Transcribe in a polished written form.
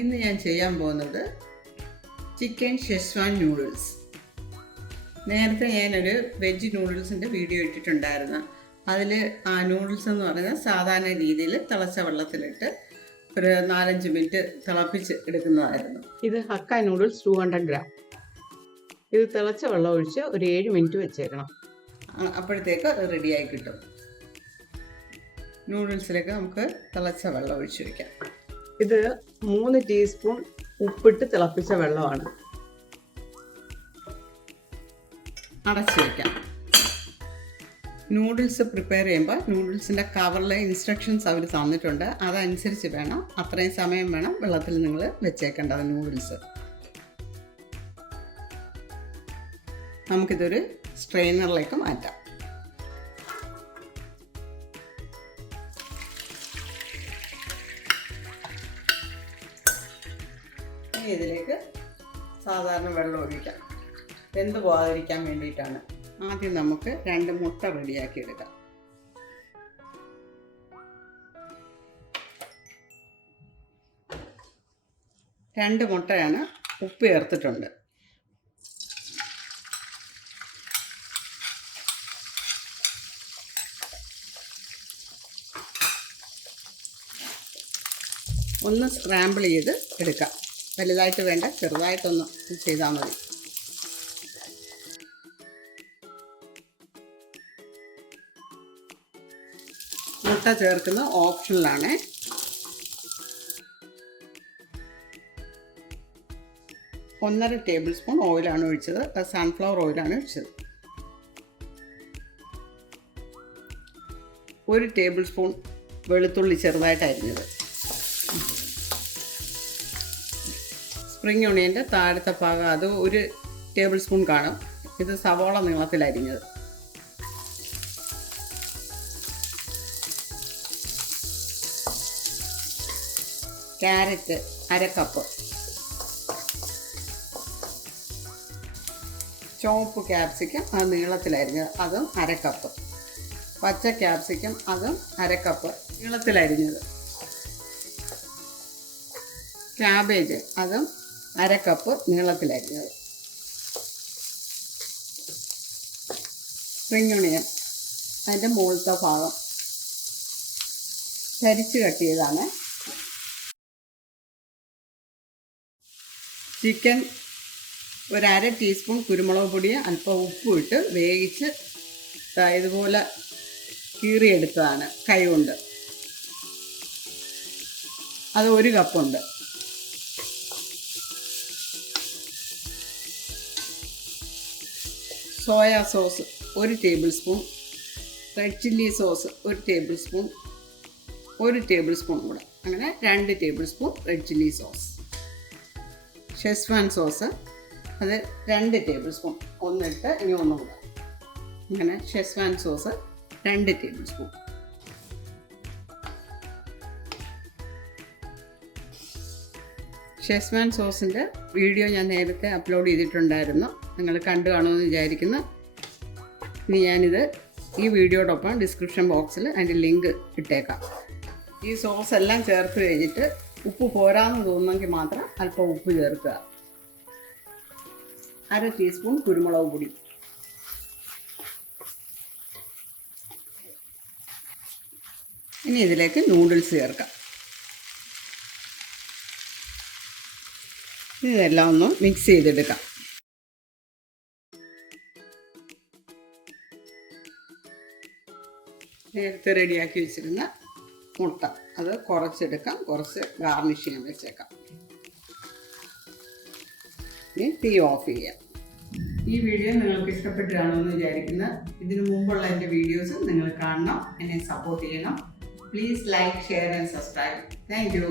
ഇന്ന് ഞാൻ ചെയ്യാൻ പോകുന്നത് ചിക്കൻ ഷെസ്വാൻ നൂഡിൽസ്. നേരത്തെ ഞാനൊരു വെജ് നൂഡിൽസിൻ്റെ വീഡിയോ ഇട്ടിട്ടുണ്ടായിരുന്നു. അതിൽ ആ നൂഡിൽസ് എന്ന് പറയുന്നത് സാധാരണ രീതിയിൽ തിളച്ച വെള്ളത്തിലിട്ട് ഒരു 4-5 മിനിറ്റ് തിളപ്പിച്ച് എടുക്കുന്നതായിരുന്നു. ഇത് ഹക്ക നൂഡിൽസ് 200 ഗ്രാം. ഇത് തിളച്ച വെള്ളം ഒഴിച്ച് ഒരു 7 മിനിറ്റ് വെച്ചേക്കണം. അപ്പോഴത്തേക്ക് റെഡിയായി കിട്ടും. നൂഡിൽസിലേക്ക് നമുക്ക് തിളച്ച വെള്ളം ഒഴിച്ച് വയ്ക്കാം. ഇത് 3 ടീസ്പൂൺ ഉപ്പിട്ട് തിളപ്പിച്ച വെള്ളമാണ്. അടച്ചു വയ്ക്കാം. നൂഡിൽസ് പ്രിപ്പയർ ചെയ്യുമ്പോൾ നൂഡിൽസിൻ്റെ കവറിലെ ഇൻസ്ട്രക്ഷൻസ് അവർ തന്നിട്ടുണ്ട്. അതനുസരിച്ച് വേണം, അത്രയും സമയം വേണം വെള്ളത്തിൽ നിങ്ങൾ വെച്ചേക്കേണ്ടത് നൂഡിൽസ്. നമുക്കിതൊരു സ്ട്രെയിനറിലേക്ക് മാറ്റാം. ഇതിലേക്ക് സാധാരണ വെള്ളം ഒഴിക്കാം. വെന്ത് പോകാതിരിക്കാൻ വേണ്ടിയിട്ടാണ്. ആദ്യം നമുക്ക് 2 മുട്ട റെഡിയാക്കി എടുക്കാം. രണ്ട് മുട്ടയാണ്, ഉപ്പ് ചേർത്തിട്ടുണ്ട്. ഒന്ന് സ്ക്രാമ്പിൾ ചെയ്ത് എടുക്കാം. വലുതായിട്ട് വേണ്ട, ചെറുതായിട്ടൊന്ന് ചെയ്താൽ മതി. മുട്ട ചേർക്കുന്നത് ഓപ്ഷണലാണ്. ഒന്നര ടേബിൾ സ്പൂൺ ഓയിലാണ് ഒഴിച്ചത്. സൺഫ്ലവർ ഓയിലാണ് ഒഴിച്ചത്. 1 ടേബിൾ സ്പൂൺ വെളുത്തുള്ളി ചെറുതായിട്ട് അരിഞ്ഞത്. സ്പ്രിംഗ് ഒണിയൻ്റെ താഴത്തെ ഭാഗം അത് 1 ടേബിൾ സ്പൂൺ കാണും. ഇത് സവോള നീളത്തിൽ അരിഞ്ഞത്. Carrot 1/2 cup. ചുവപ്പ് ക്യാപ്സിക്കം അത് നീളത്തിലരിഞ്ഞത്, അതും 1/2 കപ്പ്. പച്ച ക്യാപ്സിക്കം അതും 1/2 കപ്പ് നീളത്തിലരിഞ്ഞത്. കാബേജ് അതും 1/2 കപ്പ് നീളത്തിലരിഞ്ഞത്. സ്പ്രിംഗ് ഒണിയൻ അതിൻ്റെ മുകളിലത്തെ ഭാഗം ചരിച്ച് കട്ട് ചെയ്താണ്. ചിക്കൻ 1/2 ടീസ്പൂൺ കുരുമുളക് പൊടി അല്പം ഉപ്പും ഇട്ട് വേവിച്ച് ഇതുപോലെ കീറിയെടുത്തതാണ് കൈ കൊണ്ട്. അത് 1 കപ്പുണ്ട്. Soya sauce 1 tablespoon. Red chilli sauce 1 tablespoon. 1 tablespoon കൂടെ, അങ്ങനെ 2 tablespoon red chilli sauce. Schezwan sauce അത് 2 ടേബിൾ സ്പൂൺ. ഒന്നിട്ട് ഇനി ഒന്നും കൂടെ, അങ്ങനെ schezwan sauce 2 tablespoon. Schezwan സോസിൻ്റെ വീഡിയോ ഞാൻ നേരത്തെ അപ്ലോഡ് ചെയ്തിട്ടുണ്ടായിരുന്നു. നിങ്ങൾ കണ്ടു കാണുമെന്ന് വിചാരിക്കുന്നു. ഇനി ഞാനിത് ഈ വീഡിയോടൊപ്പം ഡിസ്ക്രിപ്ഷൻ ബോക്സിൽ അതിൻ്റെ ലിങ്ക് ഇട്ടേക്കാം. ഈ സോസ് എല്ലാം ചേർത്ത് കഴിഞ്ഞിട്ട് ഉപ്പ് പോരാന്ന് തോന്നുമെങ്കിൽ മാത്രം അല്പം ഉപ്പ് ചേർക്കുക. 1/2 ടീസ്പൂൺ കുരുമുളക് പൊടി. ഇനി ഇതിലേക്ക് നൂഡിൽസ് ചേർക്കാം. ഇതെല്ലാം ഒന്ന് മിക്സ് ചെയ്തെടുക്കാം. നേരത്തെ റെഡിയാക്കി വെച്ചിരുന്ന മുട്ട അത് കുറച്ചെടുക്കാം, കുറച്ച് ഗാർണിഷ് ചെയ്യാൻ വെച്ചേക്കാം. ഇനി തീ ഓഫ് ചെയ്യാം. ഈ വീഡിയോ നിങ്ങൾക്ക് ഇഷ്ടപ്പെട്ട് കാണുമെന്ന് വിചാരിക്കുന്ന. ഇതിനു മുമ്പുള്ള എൻ്റെ വീഡിയോസ് നിങ്ങൾ കാണണം, എന്നെ സപ്പോർട്ട് ചെയ്യണം. Please like, share and subscribe. Thank you.